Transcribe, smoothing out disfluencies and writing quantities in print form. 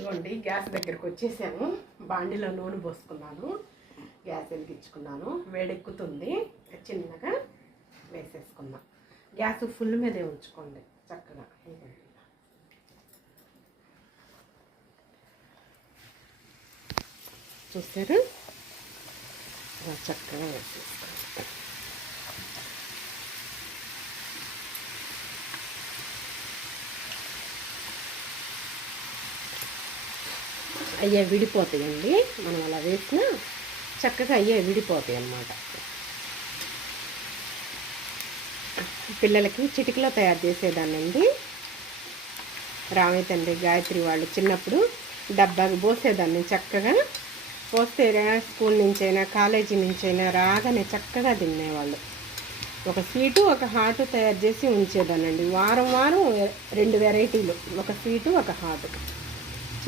ఇదిగోండి గ్యాస్ దగ్గరికి వచ్చేసాము. బాండిలో నూనె పోసుకున్నాను, గ్యాస్ వెలిగించుకున్నాను. వేడెక్కుతుంది, చిన్నగా వేసేసుకుందాం. గ్యాస్ ఫుల్ మీదే ఉంచుకోండి చక్కగా. చూసారు, చక్కగా వేసేసుకోండి. అయ్యే విడిపోతాయండి, మనం అలా వేసినా చక్కగా అయ్యే విడిపోతాయి అన్నమాట. పిల్లలకి చిటికలో తయారు చేసేదానండి. రామయ్య తండ్రి గాయత్రి వాళ్ళు చిన్నప్పుడు డబ్బాకి పోసేదాన్ని. చక్కగా పోస్తే స్కూల్ నుంచైనా కాలేజీ నుంచైనా రాగానే చక్కగా తినేవాళ్ళు. ఒక స్వీటు ఒక హాటు తయారు చేసి ఉంచేదానండి. వారం వారం 2 వెరైటీలు, ఒక స్వీటు ఒక హాటు.